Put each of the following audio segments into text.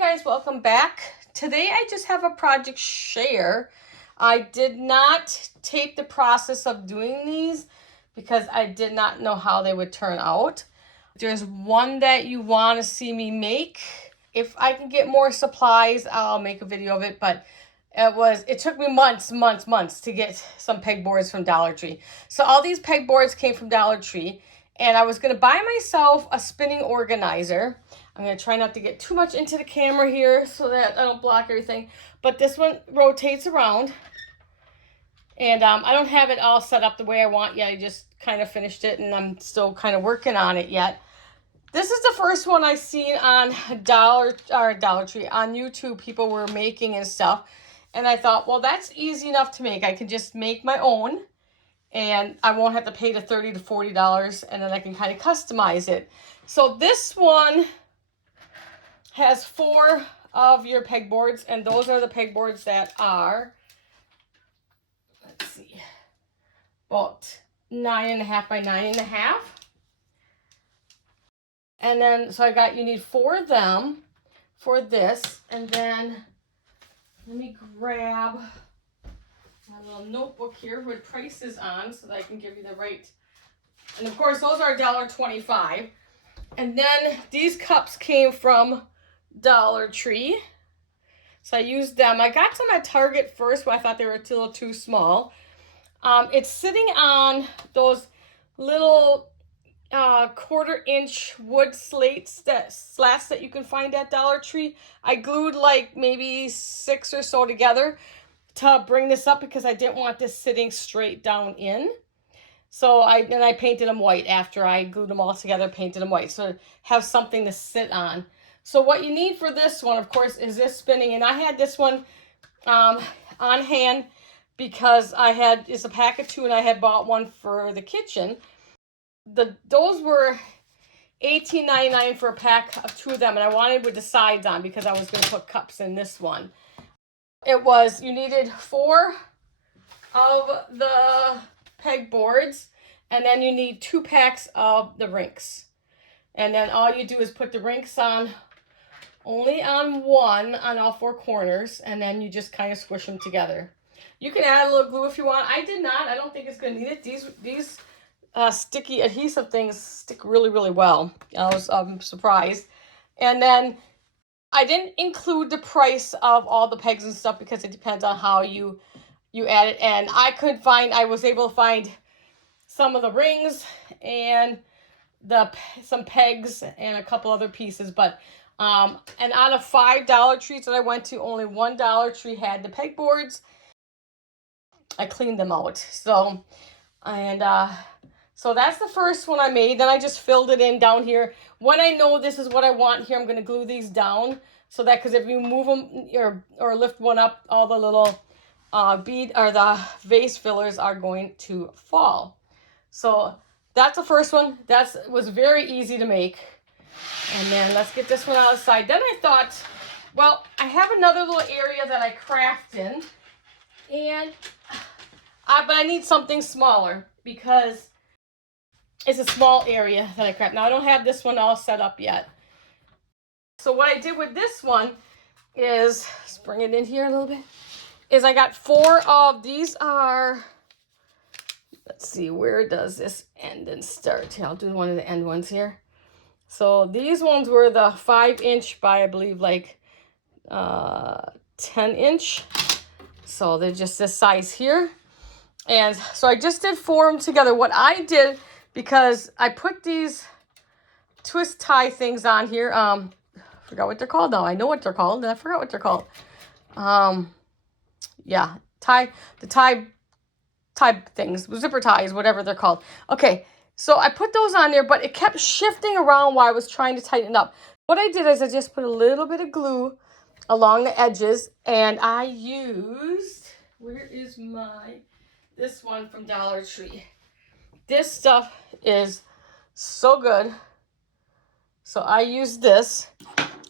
guys, welcome back. Today I just have a project share. I did not tape the process of doing these because I did not know how they would turn out. There's one that you want to see me make. If I can get more supplies, I'll make a video of it, but it took me months to get some pegboards from Dollar Tree. So all these pegboards came from Dollar Tree, and I was going to buy myself a spinning organizer. I'm going to try not to get too much into the camera here so that I don't block everything. But this one rotates around. And I don't have it all set up the way I want yet. I just kind of finished it and I'm still kind of working on it yet. This is the first one I seen on Dollar Tree, on YouTube. People were making and stuff. And I thought, well, that's easy enough to make. I can just make my own. And I won't have to pay the $30 to $40. And then I can kind of customize it. So this one has 4 of your pegboards, and those are the pegboards that are, let's see, about 9.5 by 9.5. And then, so you need 4 of them for this. And then, let me grab my little notebook here with prices on so that I can give you the right. And of course, those are $1.25. And then these cups came from Dollar Tree. So I used them. I got some at Target first, but I thought they were a little too small. It's sitting on those little 1/4-inch wood slats that you can find at Dollar Tree. I glued like maybe 6 or so together to bring this up because I didn't want this sitting straight down in. So I painted them white after I glued them all together, painted them white. So have something to sit on. So what you need for this one, of course, is this spinning. And I had this one on hand because it's a pack of 2 and I had bought one for the kitchen. Those were $18.99 for a pack of 2 of them. And I wanted with the sides on because I was going to put cups in this one. You needed 4 of the pegboards, and then you need 2 packs of the rinks. And then all you do is put the rinks on only on one on all 4 corners, and then you just kind of squish them together. You can add a little glue if you want. I did not. I don't think it's going to need it. These sticky adhesive things stick really, really well. I was surprised. And then I didn't include the price of all the pegs and stuff because it depends on how you add it. And I was able to find some of the rings and some pegs and a couple other pieces. But and out of 5 Dollar Trees that I went to, only 1 Dollar Tree had the pegboards. I cleaned them out. So that's the first one I made. Then I just filled it in down here. When I know this is what I want here, I'm going to glue these down so that, because if you move them or lift one up, all the little bead or the vase fillers are going to fall. So that's the first one. That was very easy to make. And then let's get this one out of the side. Then I thought, well, I have another little area that I craft in, but I need something smaller because it's a small area that I craft. Now I don't have this one all set up yet. So what I did with this one is, let's bring it in here a little bit, is I got 4 of these are, let's see, where does this end and start? I'll do one of the end ones here. So these ones were the 5-inch by, I believe, like 10-inch. So they're just this size here. And so I just did 4 of them together. What I did, because I put these twist tie things on here. I forgot what they're called now. I know what they're called, and I forgot what they're called. Yeah, the tie things, zipper ties, whatever they're called. Okay, so I put those on there, but it kept shifting around while I was trying to tighten it up. What I did is I just put a little bit of glue along the edges, and I used, this one from Dollar Tree. This stuff is so good. So I used this,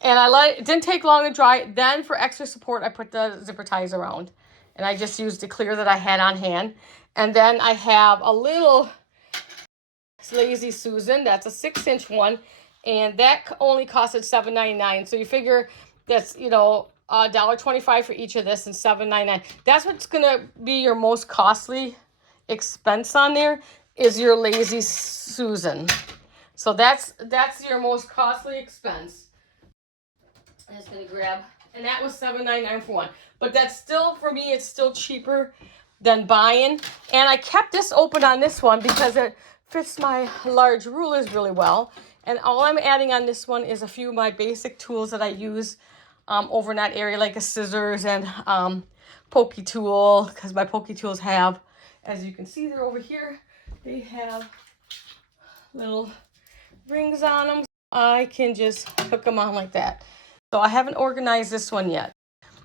and it didn't take long to dry. Then for extra support, I put the zipper ties around, and I just used the clear that I had on hand. And then I have a little Lazy Susan. That's a 6-inch one, and that only costed $7.99. So you figure that's, you know, $1.25 for each of this and $7.99. That's what's gonna be your most costly expense on there, is your Lazy Susan. So that's your most costly expense. I'm just gonna grab, and that was $7.99 for one. But that's still, for me, it's still cheaper than buying. And I kept this open on this one because it fits my large rulers really well. And all I'm adding on this one is a few of my basic tools that I use over in that area, like a scissors and pokey tool, because my pokey tools have, as you can see, they're over here. They have little rings on them. I can just hook them on like that. So I haven't organized this one yet.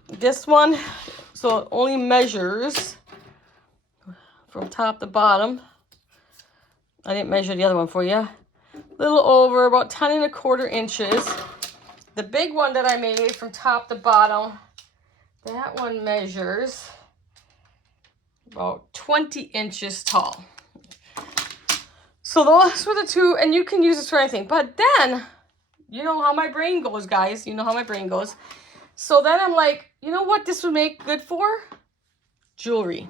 This one, so it only measures from top to bottom. I didn't measure the other one for you. A little over, about 10 1/4 inches. The big one that I made from top to bottom, that one measures about 20 inches tall. So those were the two, and you can use this for anything. But then, you know how my brain goes, guys. You know how my brain goes. So then I'm like, you know what this would make good for? Jewelry.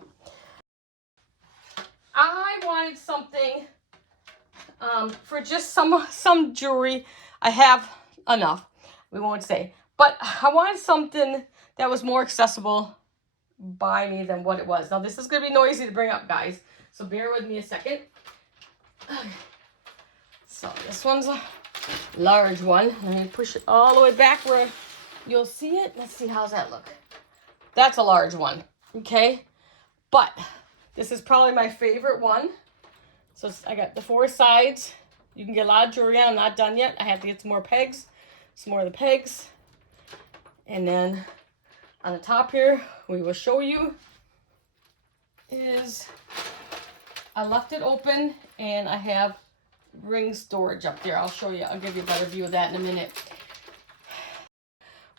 I wanted something for just some jewelry. I have enough, we won't say. But I wanted something that was more accessible by me than what it was. Now this is going to be noisy to bring up, guys. So bear with me a second. Okay. So this one's a large one. Let me push it all the way back where you'll see it. Let's see, how's that look? That's a large one, okay? But this is probably my favorite one. So I got the 4 sides. You can get a lot of jewelry on. I'm not done yet. I have to get some more pegs, some more of the pegs. And then on the top here, we will show you is I left it open and I have ring storage up there. I'll show you. I'll give you a better view of that in a minute.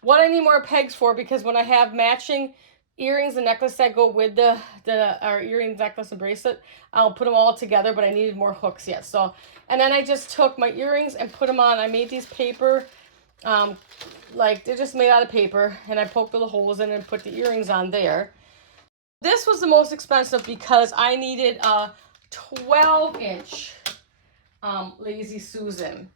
What I need more pegs for, because when I have matching earrings and necklace that go with the earrings, necklace, and bracelet, I'll put them all together, but I needed more hooks yet. So, and then I just took my earrings and put them on. I made these paper, like they're just made out of paper, and I poked little holes in and put the earrings on there. This was the most expensive because I needed a 12-inch Lazy Susan.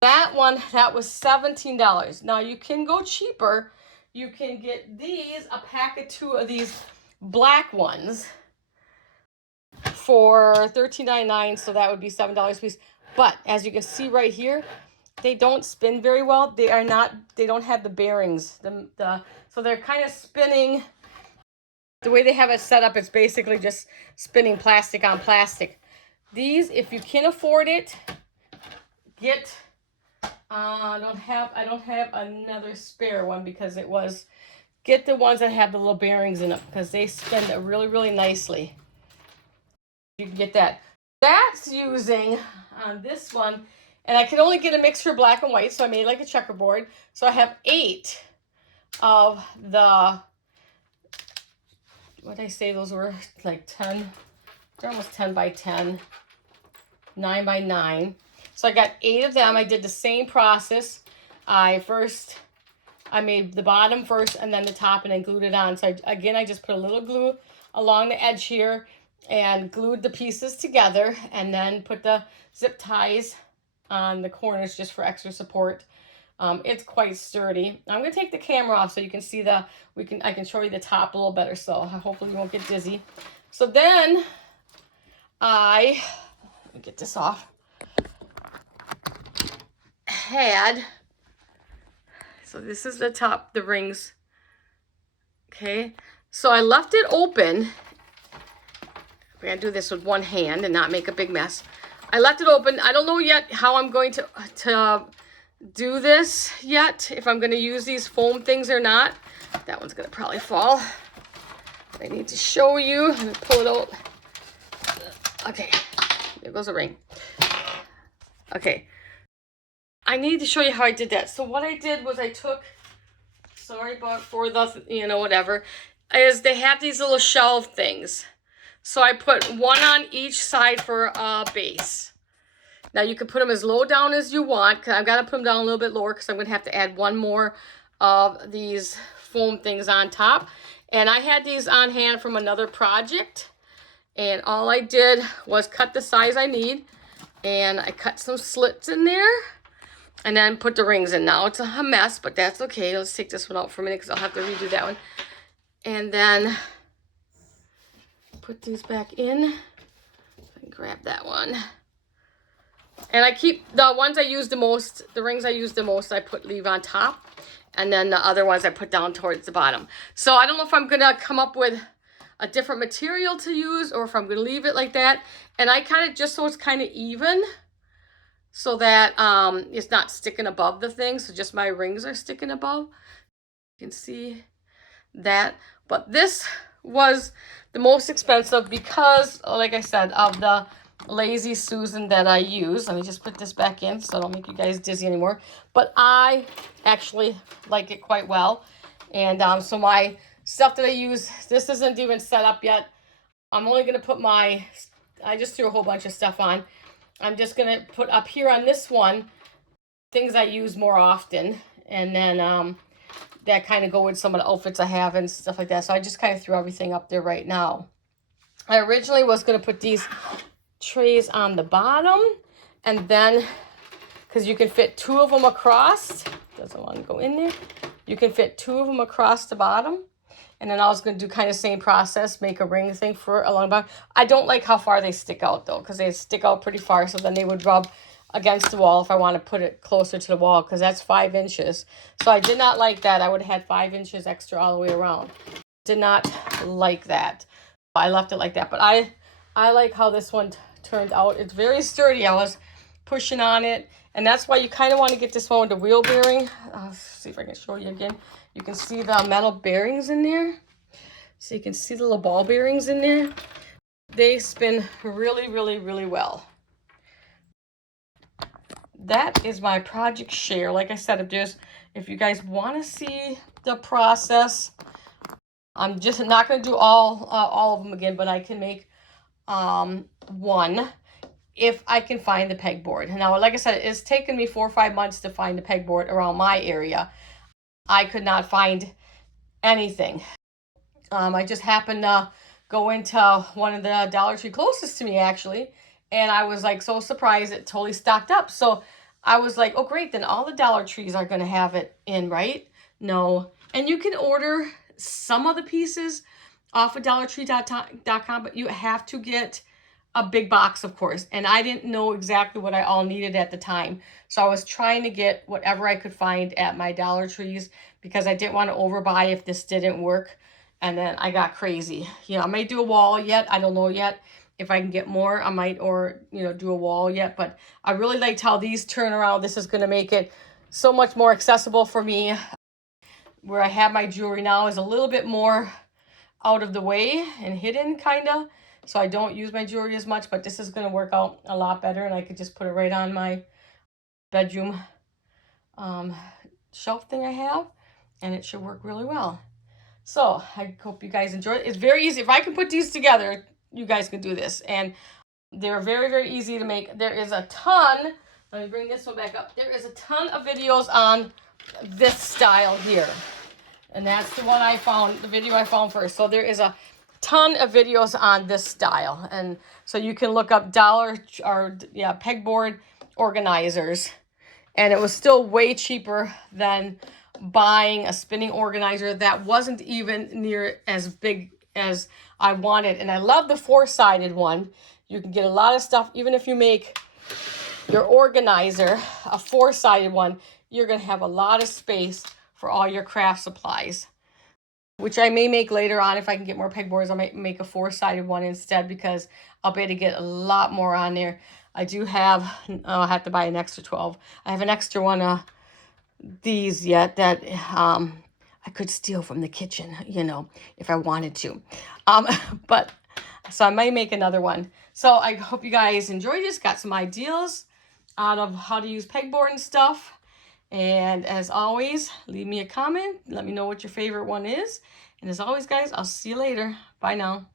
That one, that was $17. Now you can go cheaper. You can get these, a pack of 2 of these black ones for $13.99, so that would be $7 a piece. But as you can see right here, they don't spin very well. They don't have the bearings. So they're kind of spinning. The way they have it set up, it's basically just spinning plastic on plastic. These, if you can afford it, get. I don't have another spare one because it was. Get the ones that have the little bearings in them because they spin it really, really nicely. You can get that. That's using on this one, and I can only get a mixture of black and white, so I made like a checkerboard. So I have 8 of the. What did I say? Those were like 10. They're almost 10 by 10, 9 by 9. So I got 8 of them. I did the same process. I made the bottom first and then the top and then glued it on. So I just put a little glue along the edge here and glued the pieces together and then put the zip ties on the corners just for extra support. It's quite sturdy. I'm going to take the camera off so you can see I can show you the top a little better, so hopefully you won't get dizzy. So then let me get this off. So this is the top, the rings. Okay, so I left it open. We're gonna do this with one hand and not make a big mess. I left it open. I don't know yet how I'm going to do this yet, if I'm gonna use these foam things or not. That one's gonna probably fall. I need to show you. I'm gonna pull it out. Okay, there goes a ring. Okay. I need to show you how I did that. So what I did was I took, sorry about for the, whatever, is they have these little shelf things. So I put one on each side for a base. Now you can put them as low down as you want, because I've got to put them down a little bit lower because I'm going to have to add one more of these foam things on top. And I had these on hand from another project. And all I did was cut the size I need. And I cut some slits in there. And then put the rings in. Now it's a mess, but that's okay. Let's take this one out for a minute because I'll have to redo that one. And then put these back in. Grab that one. And I keep the ones I use the most, the rings I use the most, I leave on top. And then the other ones I put down towards the bottom. So I don't know if I'm going to come up with a different material to use or if I'm going to leave it like that. And I kind of, just so it's kind of even, so that it's not sticking above the thing. So just my rings are sticking above. You can see that. But this was the most expensive because, like I said, of the Lazy Susan that I use. Let me just put this back in so I don't make you guys dizzy anymore. But I actually like it quite well. And so my stuff that I use, this isn't even set up yet. I'm only going to put I just threw a whole bunch of stuff on. I'm just going to put up here on this one things I use more often. And then that kind of go with some of the outfits I have and stuff like that. So I just kind of threw everything up there right now. I originally was going to put these trays on the bottom. And then, because you can fit 2 of them across. Doesn't want to go in there. You can fit 2 of them across the bottom. And then I was going to do kind of same process, make a ring thing for along the bottom. I don't like how far they stick out though, because they stick out pretty far. So then they would rub against the wall if I want to put it closer to the wall, because that's 5 inches. So I did not like that. I would have had 5 inches extra all the way around. Did not like that. I left it like that. But I like how this one turned out. It's very sturdy. I was pushing on it. And that's why you kind of want to get this one with the wheel bearing. I'll see if I can show you again. You can see the metal bearings in there. So you can see the little ball bearings in there. They spin really, really, really well. That is my project share. Like I said, if you guys want to see the process, I'm just not going to do all of them again, but I can make one if I can find the pegboard. Now, like I said, it's taken me 4 or 5 months to find the pegboard around my area. I could not find anything. I just happened to go into one of the Dollar Tree closest to me, actually, and I was like so surprised it totally stocked up. So I was like, oh great, then all the Dollar Trees are going to have it in, right? No. And you can order some of the pieces off of DollarTree.com, but you have to get a big box, of course. And I didn't know exactly what I all needed at the time. So I was trying to get whatever I could find at my Dollar Trees because I didn't want to overbuy if this didn't work. And then I got crazy. You know, I may do a wall yet. I don't know yet. If I can get more, I might, or, you know, do a wall yet. But I really liked how these turn around. This is going to make it so much more accessible for me. Where I have my jewelry now is a little bit more out of the way and hidden, kind of. So I don't use my jewelry as much, but this is going to work out a lot better. And I could just put it right on my bedroom shelf thing I have. And it should work really well. So I hope you guys enjoy it. It's very easy. If I can put these together, you guys can do this. And they're very, very easy to make. There is a ton. Let me bring this one back up. There is a ton of videos on this style here. And that's the one I found, the video I found first. So there is a ton of videos on this style. And so you can look up pegboard organizers. And it was still way cheaper than buying a spinning organizer that wasn't even near as big as I wanted. And I love the 4-sided one. You can get a lot of stuff. Even if you make your organizer a 4-sided one, you're going to have a lot of space for all your craft supplies, which I may make later on. If I can get more pegboards, I might make a 4-sided one instead, because I'll be able to get a lot more on there. I do have, I have to buy an extra 12. I have an extra one these yet that I could steal from the kitchen, you know, if I wanted to. But so I might make another one. So I hope you guys enjoyed this, got some ideas out of how to use pegboard and stuff. And as always, leave me a comment. Let me know what your favorite one is. And as always, guys, I'll see you later. Bye now.